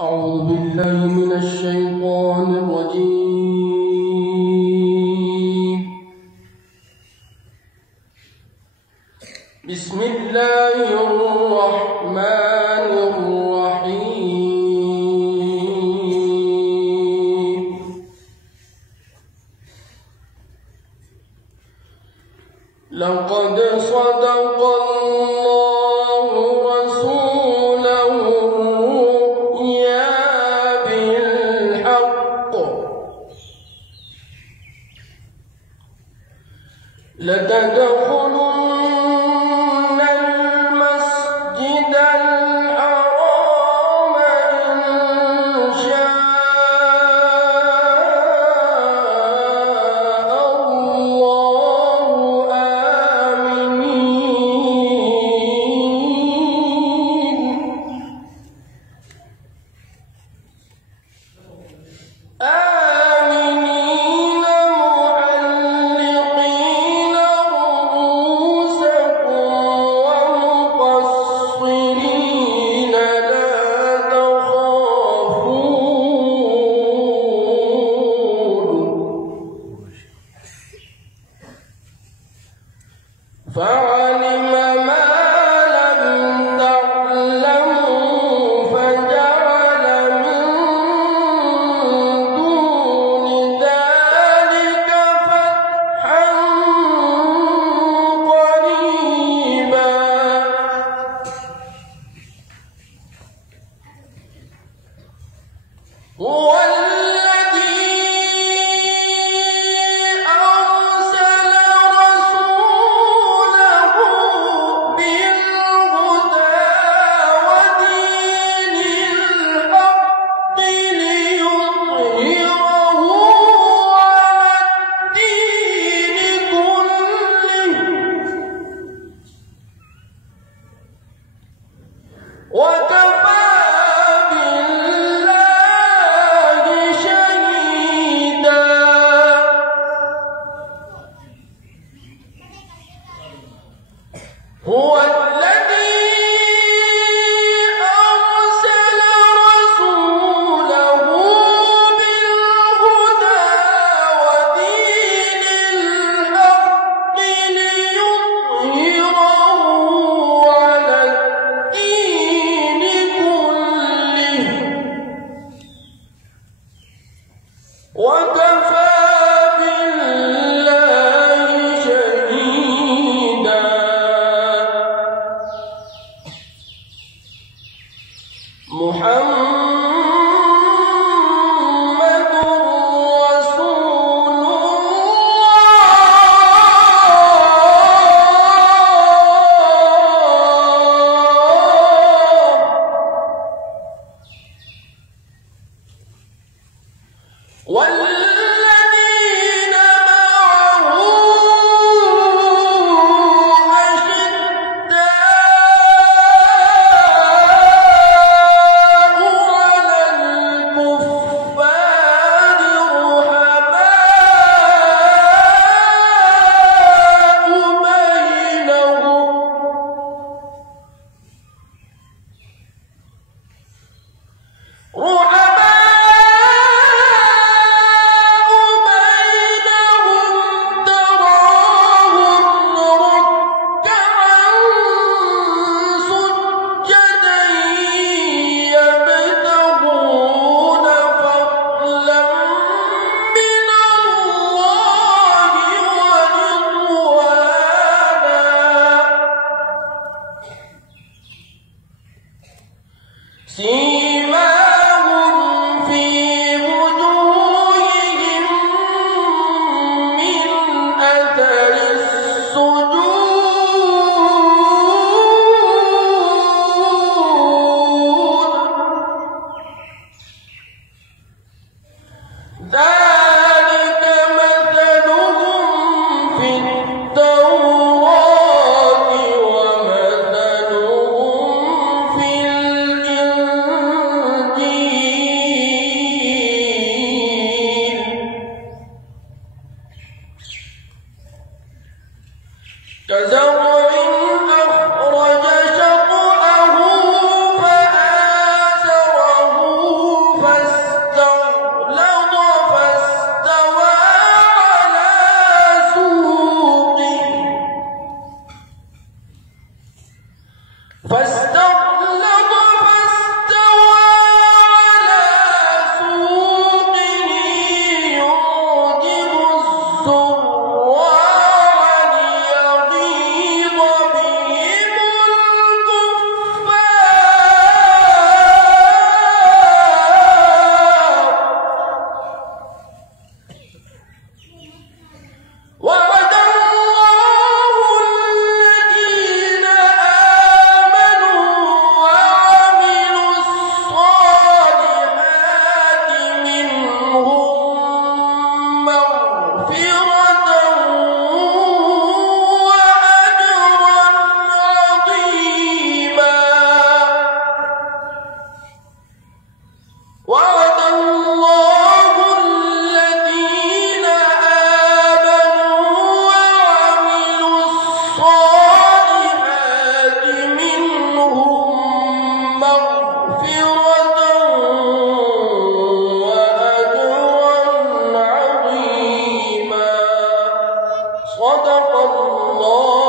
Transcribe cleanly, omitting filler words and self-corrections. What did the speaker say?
أعوذ بالله من الشيطان الرجيم. بسم الله الرحمن الرحيم. لقد صدق الله رسوله الرؤيا بالحق لتدخلن المسجد الحرام إن شاء الله آمنين محلقين رؤوسكم ومقصرين لا تخافون فعلم ما لم تعلموا فجعل من دون ذلك فتحا قريبا. هو الذي أرسل رسوله بالهدى ودين الحق ليظهره على الدين كله وكفى بالله شهيدا. هو الذي أرسل رسوله بالهدى ودين الحق ليظهره على الدين كله وكفى بالله شهيدا. محمد رسول الله والذين معه أشداء على الكفار رحماء بينهم تراهم ركعا سجدا يبتغون فضلا من الله ورضوانا سيماهم في وجوههم من أثر السجود ذلك مثلهم في التوراة ومثلهم في الإنجيل صدق الله